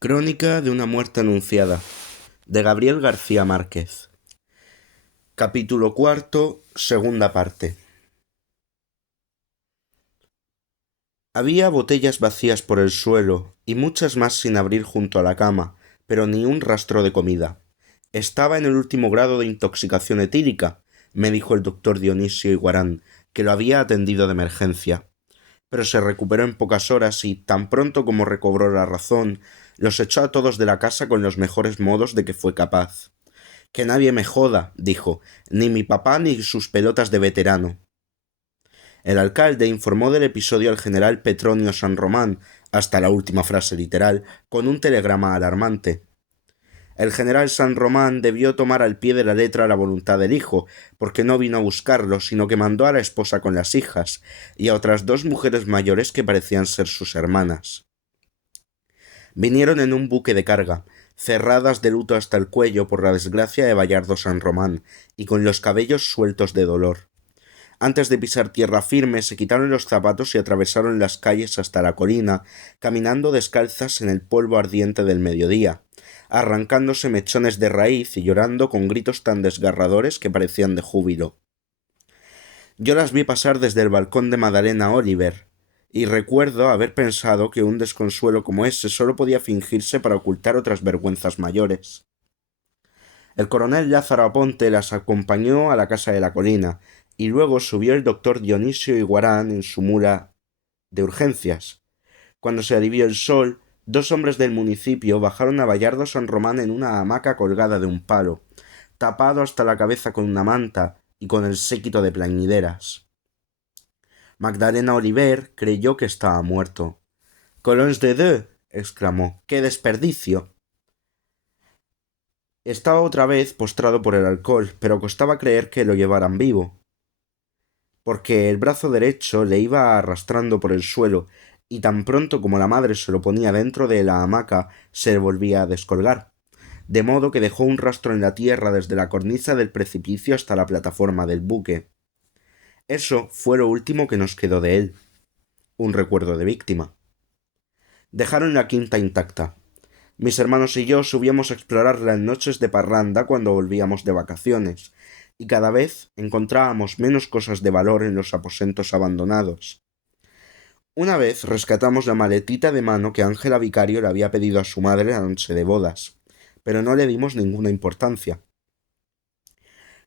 Crónica de una muerte anunciada, de Gabriel García Márquez. Capítulo cuarto, segunda parte. Había botellas vacías por el suelo y muchas más sin abrir junto a la cama, pero ni un rastro de comida. Estaba en el último grado de intoxicación etílica, me dijo el doctor Dionisio Iguarán, que lo había atendido de emergencia. Pero se recuperó en pocas horas y, tan pronto como recobró la razón, los echó a todos de la casa con los mejores modos de que fue capaz. Que nadie me joda, dijo, ni mi papá ni sus pelotas de veterano. El alcalde informó del episodio al general Petronio San Román, hasta la última frase literal, con un telegrama alarmante. El general San Román debió tomar al pie de la letra la voluntad del hijo, porque no vino a buscarlo, sino que mandó a la esposa con las hijas, y a otras dos mujeres mayores que parecían ser sus hermanas. Vinieron en un buque de carga, cerradas de luto hasta el cuello por la desgracia de Bayardo San Román, y con los cabellos sueltos de dolor. Antes de pisar tierra firme, se quitaron los zapatos y atravesaron las calles hasta la colina, caminando descalzas en el polvo ardiente del mediodía, arrancándose mechones de raíz y llorando con gritos tan desgarradores que parecían de júbilo. Yo las vi pasar desde el balcón de Madalena Oliver, y recuerdo haber pensado que un desconsuelo como ese solo podía fingirse para ocultar otras vergüenzas mayores. El coronel Lázaro Aponte las acompañó a la casa de la colina, y luego subió el doctor Dionisio Iguarán en su mula de urgencias. Cuando se alivió el sol, dos hombres del municipio bajaron a Bayardo San Román en una hamaca colgada de un palo, tapado hasta la cabeza con una manta y con el séquito de plañideras. Magdalena Oliver creyó que estaba muerto. «Colons de Dieu», exclamó, «qué desperdicio». Estaba otra vez postrado por el alcohol, pero costaba creer que lo llevaran vivo, porque el brazo derecho le iba arrastrando por el suelo, y tan pronto como la madre se lo ponía dentro de la hamaca, se volvía a descolgar, de modo que dejó un rastro en la tierra desde la cornisa del precipicio hasta la plataforma del buque. Eso fue lo último que nos quedó de él, un recuerdo de víctima. Dejaron la quinta intacta. Mis hermanos y yo subíamos a explorarla en noches de parranda cuando volvíamos de vacaciones, y cada vez encontrábamos menos cosas de valor en los aposentos abandonados. Una vez rescatamos la maletita de mano que Ángela Vicario le había pedido a su madre la noche de bodas, pero no le dimos ninguna importancia.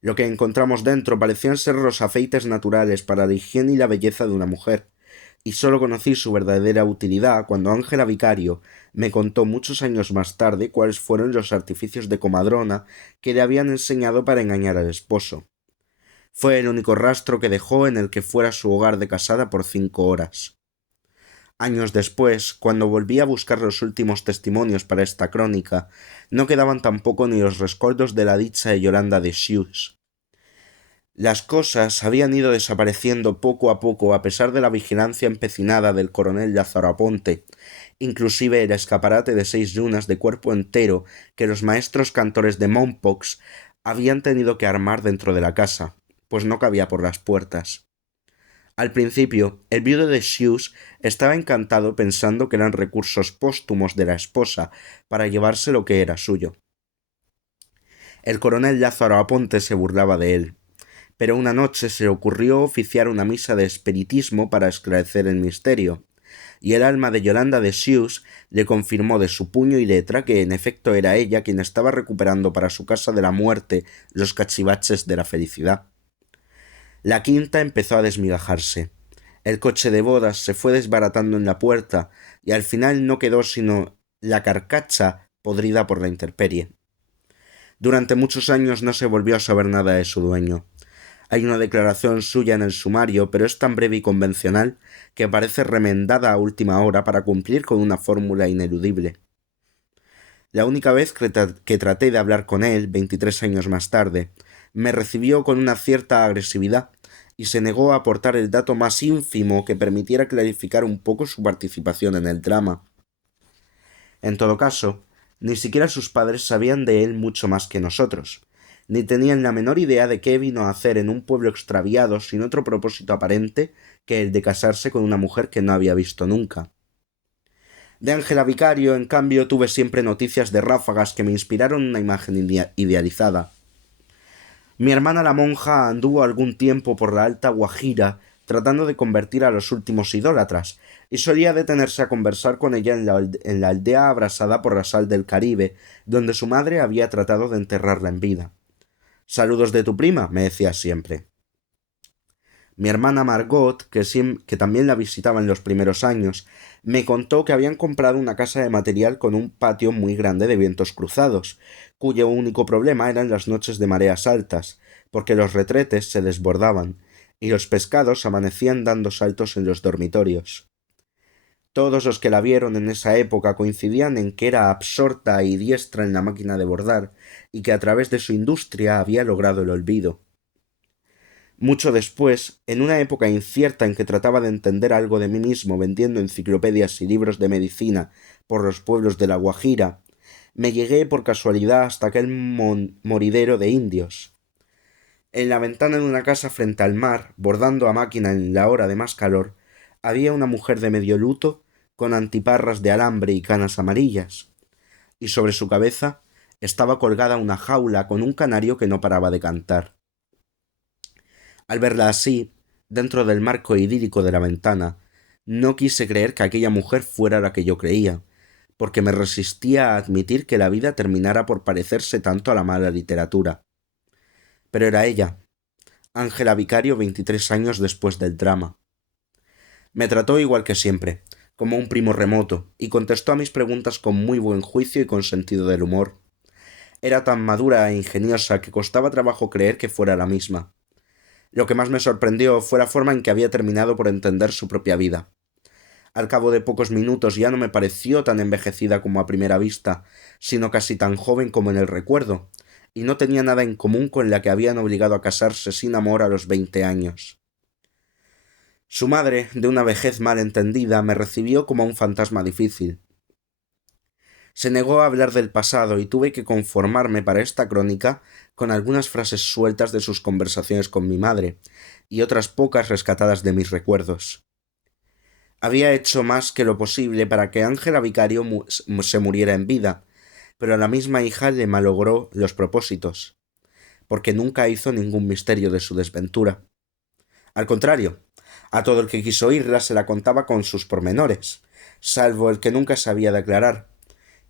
Lo que encontramos dentro parecían ser los afeites naturales para la higiene y la belleza de una mujer, y sólo conocí su verdadera utilidad cuando Ángela Vicario me contó muchos años más tarde cuáles fueron los artificios de comadrona que le habían enseñado para engañar al esposo. Fue el único rastro que dejó en el que fuera su hogar de casada por 5 horas. Años después, cuando volví a buscar los últimos testimonios para esta crónica, no quedaban tampoco ni los rescoldos de la dicha de Yolanda de Sius. Las cosas habían ido desapareciendo poco a poco a pesar de la vigilancia empecinada del coronel Lázaro Aponte, inclusive el escaparate de 6 lunas de cuerpo entero que los maestros cantores de Mompox habían tenido que armar dentro de la casa, pues no cabía por las puertas. Al principio, el viudo de Sius estaba encantado pensando que eran recursos póstumos de la esposa para llevarse lo que era suyo. El coronel Lázaro Aponte se burlaba de él, pero una noche se le ocurrió oficiar una misa de espiritismo para esclarecer el misterio, y el alma de Yolanda de Sius le confirmó de su puño y letra que en efecto era ella quien estaba recuperando para su casa de la muerte los cachivaches de la felicidad. La quinta empezó a desmigajarse. El coche de bodas se fue desbaratando en la puerta y al final no quedó sino la carcacha podrida por la intemperie. Durante muchos años no se volvió a saber nada de su dueño. Hay una declaración suya en el sumario, pero es tan breve y convencional que parece remendada a última hora para cumplir con una fórmula ineludible. La única vez que traté de hablar con él, 23 años más tarde, me recibió con una cierta agresividad y se negó a aportar el dato más ínfimo que permitiera clarificar un poco su participación en el drama. En todo caso, ni siquiera sus padres sabían de él mucho más que nosotros, ni tenían la menor idea de qué vino a hacer en un pueblo extraviado sin otro propósito aparente que el de casarse con una mujer que no había visto nunca. De Ángela Vicario, en cambio, tuve siempre noticias de ráfagas que me inspiraron una imagen idealizada. Mi hermana la monja anduvo algún tiempo por la Alta Guajira tratando de convertir a los últimos idólatras, y solía detenerse a conversar con ella en la aldea abrasada por la sal del Caribe, donde su madre había tratado de enterrarla en vida. «Saludos de tu prima», me decía siempre. Mi hermana Margot, que también la visitaba en los primeros años, me contó que habían comprado una casa de material con un patio muy grande de vientos cruzados, cuyo único problema eran las noches de mareas altas, porque los retretes se desbordaban, y los pescados amanecían dando saltos en los dormitorios. Todos los que la vieron en esa época coincidían en que era absorta y diestra en la máquina de bordar, y que a través de su industria había logrado el olvido. Mucho después, en una época incierta en que trataba de entender algo de mí mismo vendiendo enciclopedias y libros de medicina por los pueblos de la Guajira, me llegué por casualidad hasta aquel moridero de indios. En la ventana de una casa frente al mar, bordando a máquina en la hora de más calor, había una mujer de medio luto, con antiparras de alambre y canas amarillas, y sobre su cabeza estaba colgada una jaula con un canario que no paraba de cantar. Al verla así, dentro del marco idílico de la ventana, no quise creer que aquella mujer fuera la que yo creía, porque me resistía a admitir que la vida terminara por parecerse tanto a la mala literatura. Pero era ella, Ángela Vicario, 23 años después del drama. Me trató igual que siempre, como un primo remoto, y contestó a mis preguntas con muy buen juicio y con sentido del humor. Era tan madura e ingeniosa que costaba trabajo creer que fuera la misma. Lo que más me sorprendió fue la forma en que había terminado por entender su propia vida. Al cabo de pocos minutos ya no me pareció tan envejecida como a primera vista, sino casi tan joven como en el recuerdo, y no tenía nada en común con la que habían obligado a casarse sin amor a los 20 años. Su madre, de una vejez mal entendida, me recibió como a un fantasma difícil. Se negó a hablar del pasado y tuve que conformarme para esta crónica con algunas frases sueltas de sus conversaciones con mi madre y otras pocas rescatadas de mis recuerdos. Había hecho más que lo posible para que Ángela Vicario se muriera en vida, pero a la misma hija le malogró los propósitos, porque nunca hizo ningún misterio de su desventura. Al contrario, a todo el que quiso oírla se la contaba con sus pormenores, salvo el que nunca sabía declarar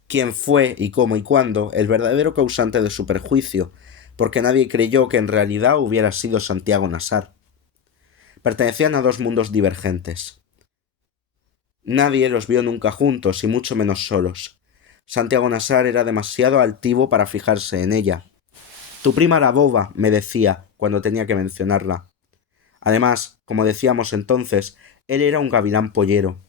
quién fue y cómo y cuándo el verdadero causante de su perjuicio, porque nadie creyó que en realidad hubiera sido Santiago Nassar. Pertenecían a dos mundos divergentes. Nadie los vio nunca juntos y mucho menos solos. Santiago Nassar era demasiado altivo para fijarse en ella. Tu prima la boba, me decía cuando tenía que mencionarla. Además, como decíamos entonces, él era un gavilán pollero.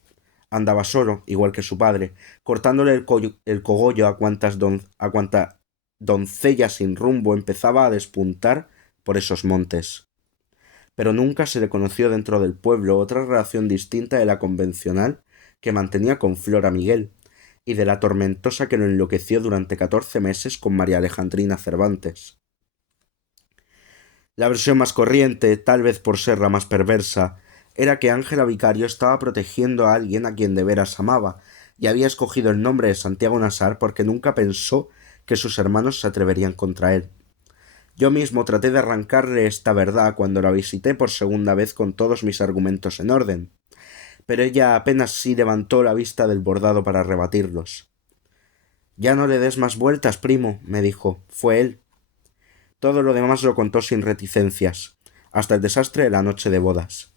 Andaba solo, igual que su padre, cortándole el cogollo a cuanta doncella sin rumbo empezaba a despuntar por esos montes. Pero nunca se le conoció dentro del pueblo otra relación distinta de la convencional que mantenía con Flora Miguel, y de la tormentosa que lo enloqueció durante 14 meses con María Alejandrina Cervantes. La versión más corriente, tal vez por ser la más perversa, era que Ángela Vicario estaba protegiendo a alguien a quien de veras amaba, y había escogido el nombre de Santiago Nassar porque nunca pensó que sus hermanos se atreverían contra él. Yo mismo traté de arrancarle esta verdad cuando la visité por segunda vez con todos mis argumentos en orden, pero ella apenas sí levantó la vista del bordado para rebatirlos. Ya no le des más vueltas, primo, me dijo. Fue él. Todo lo demás lo contó sin reticencias, hasta el desastre de la noche de bodas.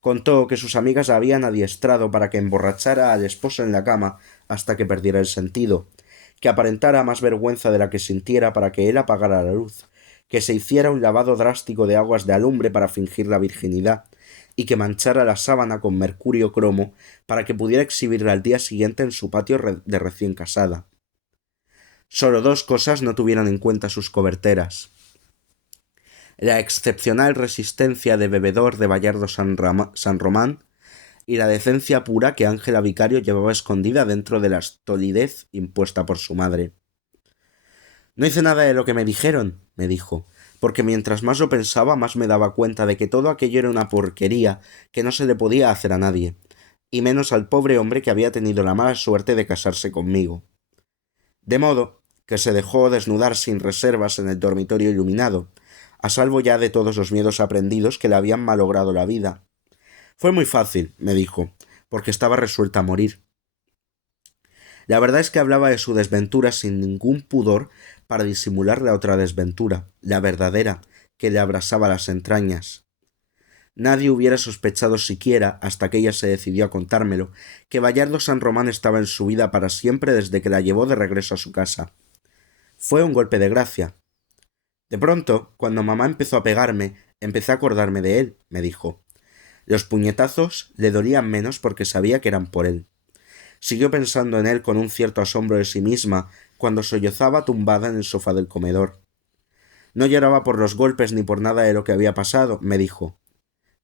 Contó que sus amigas la habían adiestrado para que emborrachara al esposo en la cama hasta que perdiera el sentido, que aparentara más vergüenza de la que sintiera para que él apagara la luz, que se hiciera un lavado drástico de aguas de alumbre para fingir la virginidad, y que manchara la sábana con mercurio cromo para que pudiera exhibirla al día siguiente en su patio de recién casada. Solo dos cosas no tuvieron en cuenta sus coberteras: la excepcional resistencia de bebedor de Bayardo San Román y la decencia pura que Ángela Vicario llevaba escondida dentro de la estolidez impuesta por su madre. No hice nada de lo que me dijeron, me dijo, porque mientras más lo pensaba más me daba cuenta de que todo aquello era una porquería que no se le podía hacer a nadie. y menos al pobre hombre que había tenido la mala suerte de casarse conmigo. De modo que se dejó desnudar sin reservas en el dormitorio iluminado, a salvo ya de todos los miedos aprendidos que le habían malogrado la vida. Fue muy fácil, me dijo, porque estaba resuelta a morir. La verdad es que hablaba de su desventura sin ningún pudor para disimular la otra desventura, la verdadera, que le abrasaba las entrañas. Nadie hubiera sospechado siquiera, hasta que ella se decidió a contármelo, que Bayardo San Román estaba en su vida para siempre desde que la llevó de regreso a su casa. Fue un golpe de gracia. De pronto, cuando mamá empezó a pegarme, empecé a acordarme de él, me dijo. Los puñetazos le dolían menos porque sabía que eran por él. Siguió pensando en él con un cierto asombro de sí misma cuando sollozaba tumbada en el sofá del comedor. No lloraba por los golpes ni por nada de lo que había pasado, me dijo.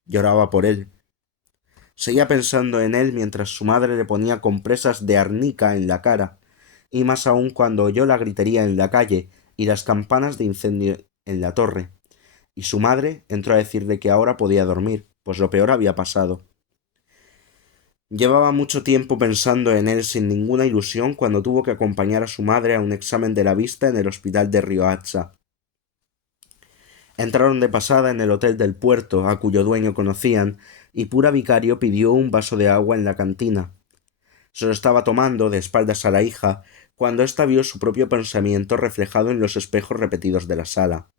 Lloraba por él. Seguía pensando en él mientras su madre le ponía compresas de arnica en la cara, y más aún cuando oyó la gritería en la calle y las campanas de incendio en la torre, y su madre entró a decirle que ahora podía dormir, pues lo peor había pasado. Llevaba mucho tiempo pensando en él sin ninguna ilusión cuando tuvo que acompañar a su madre a un examen de la vista en el hospital de Riohacha. Entraron de pasada en el hotel del puerto, a cuyo dueño conocían, y Pura Vicario pidió un vaso de agua en la cantina. Se lo estaba tomando, de espaldas a la hija, cuando ésta vio su propio pensamiento reflejado en los espejos repetidos de la sala.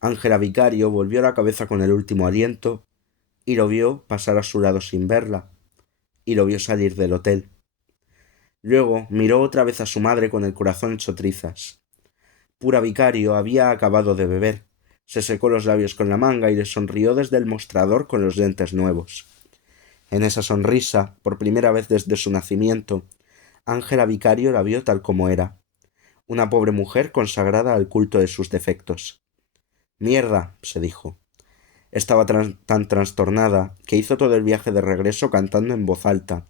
Ángela Vicario volvió la cabeza con el último aliento, y lo vio pasar a su lado sin verla, y lo vio salir del hotel. Luego miró otra vez a su madre con el corazón hecho trizas. Pura Vicario había acabado de beber. Se secó los labios con la manga y le sonrió desde el mostrador con los lentes nuevos. En esa sonrisa, por primera vez desde su nacimiento, Ángela Vicario la vio tal como era, una pobre mujer consagrada al culto de sus defectos. Mierda, se dijo. Estaba tan trastornada que hizo todo el viaje de regreso cantando en voz alta,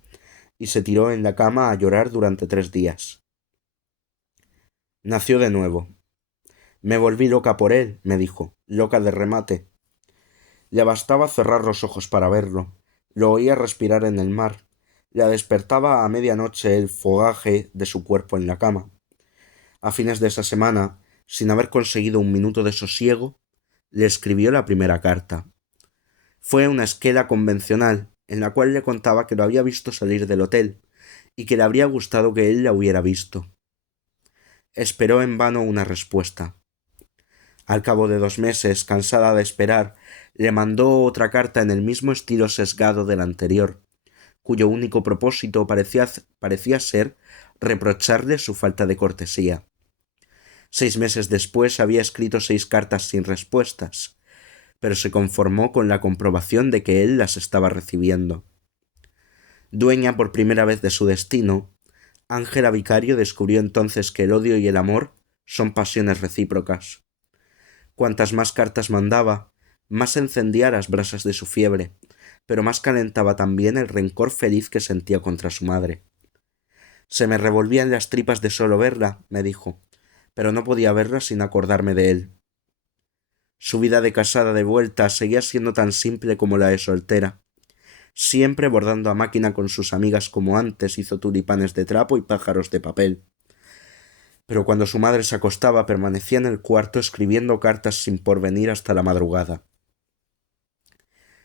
y se tiró en la cama a llorar durante 3 días. Nació de nuevo. Me volví loca por él, me dijo, loca de remate. Le bastaba cerrar los ojos para verlo. Lo oía respirar en el mar. La despertaba a medianoche el fogaje de su cuerpo en la cama. A fines de esa semana, sin haber conseguido un minuto de sosiego, le escribió la primera carta. Fue una esquela convencional, en la cual le contaba que lo había visto salir del hotel, y que le habría gustado que él la hubiera visto. Esperó en vano una respuesta. Al cabo de 2 meses, cansada de esperar, le mandó otra carta en el mismo estilo sesgado del anterior, cuyo único propósito parecía ser reprocharle su falta de cortesía. 6 meses después había escrito 6 cartas sin respuestas, pero se conformó con la comprobación de que él las estaba recibiendo. Dueña por primera vez de su destino, Ángela Vicario descubrió entonces que el odio y el amor son pasiones recíprocas. Cuantas más cartas mandaba, más encendía las brasas de su fiebre, pero más calentaba también el rencor feliz que sentía contra su madre. Se me revolvían las tripas de solo verla, me dijo, pero no podía verla sin acordarme de él. Su vida de casada de vuelta seguía siendo tan simple como la de soltera, siempre bordando a máquina con sus amigas como antes hizo tulipanes de trapo y pájaros de papel. Pero cuando su madre se acostaba permanecía en el cuarto escribiendo cartas sin porvenir hasta la madrugada.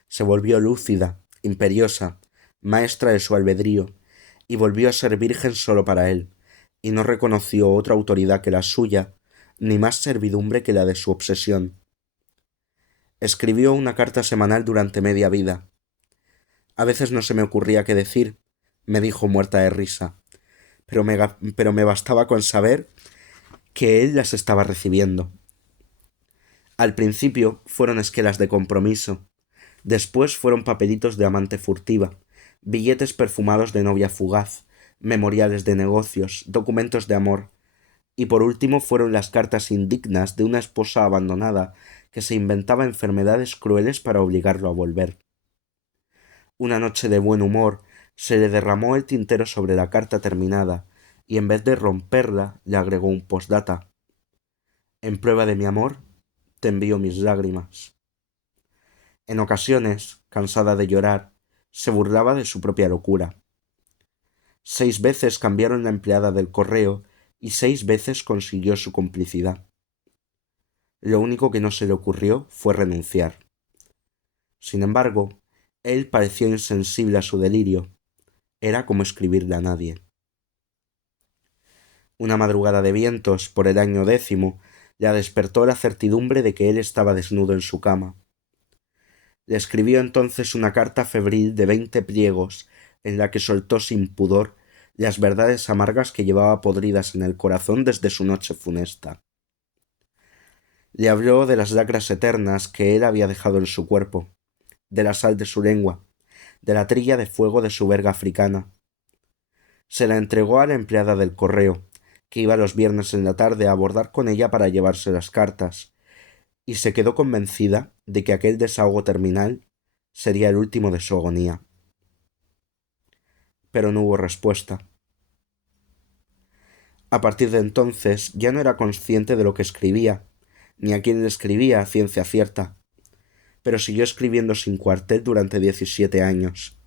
Se volvió lúcida, imperiosa, maestra de su albedrío, y volvió a ser virgen solo para él, y no reconoció otra autoridad que la suya, ni más servidumbre que la de su obsesión. Escribió una carta semanal durante media vida. A veces no se me ocurría qué decir, me dijo muerta de risa, pero me bastaba con saber que él las estaba recibiendo. Al principio fueron esquelas de compromiso, después fueron papelitos de amante furtiva, billetes perfumados de novia fugaz, memoriales de negocios, documentos de amor, y por último fueron las cartas indignas de una esposa abandonada que se inventaba enfermedades crueles para obligarlo a volver. Una noche de buen humor se le derramó el tintero sobre la carta terminada, y en vez de romperla le agregó un postdata. En prueba de mi amor, te envío mis lágrimas. En ocasiones, cansada de llorar, Se burlaba de su propia locura. 6 veces cambiaron la empleada del correo y 6 veces consiguió su complicidad. Lo único que no se le ocurrió fue renunciar. Sin embargo, él pareció insensible a su delirio. Era como escribirle a nadie. Una madrugada de vientos, por el año 10, la despertó la certidumbre de que él estaba desnudo en su cama. Le escribió entonces una carta febril de 20 pliegos, en la que soltó sin pudor las verdades amargas que llevaba podridas en el corazón desde su noche funesta. Le habló de las lacras eternas que él había dejado en su cuerpo, de la sal de su lengua, de la trilla de fuego de su verga africana. Se la entregó a la empleada del correo, que iba los viernes en la tarde a abordar con ella para llevarse las cartas, y se quedó convencida de que aquel desahogo terminal sería el último de su agonía. Pero no hubo respuesta. A partir de entonces ya no era consciente de lo que escribía, ni a quién le escribía a ciencia cierta, pero siguió escribiendo sin cuartel durante 17 años.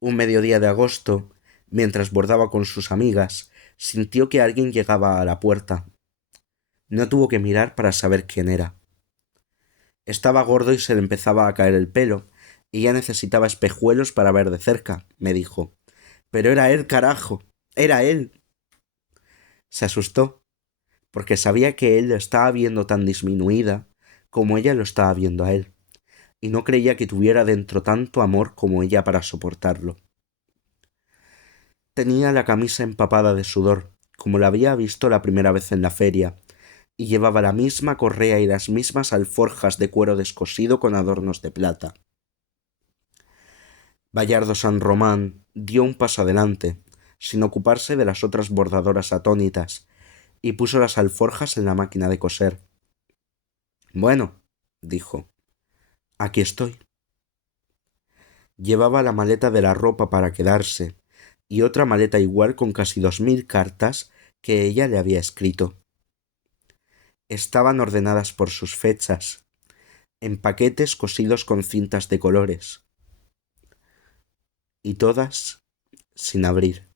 Un mediodía de agosto, mientras bordaba con sus amigas, sintió que alguien llegaba a la puerta. No tuvo que mirar para saber quién era. Estaba gordo y se le empezaba a caer el pelo, y ya necesitaba espejuelos para ver de cerca, me dijo. Pero era él, carajo. Era él. Se asustó, porque sabía que él lo estaba viendo tan disminuida como ella lo estaba viendo a él, y no creía que tuviera dentro tanto amor como ella para soportarlo. Tenía la camisa empapada de sudor, como la había visto la primera vez en la feria, y llevaba la misma correa y las mismas alforjas de cuero descosido con adornos de plata. Bayardo San Román dio un paso adelante, sin ocuparse de las otras bordadoras atónitas, y puso las alforjas en la máquina de coser. Bueno, dijo, aquí estoy. Llevaba la maleta de la ropa para quedarse, y otra maleta igual con casi 2000 cartas que ella le había escrito. Estaban ordenadas por sus fechas, en paquetes cosidos con cintas de colores, y todas sin abrir.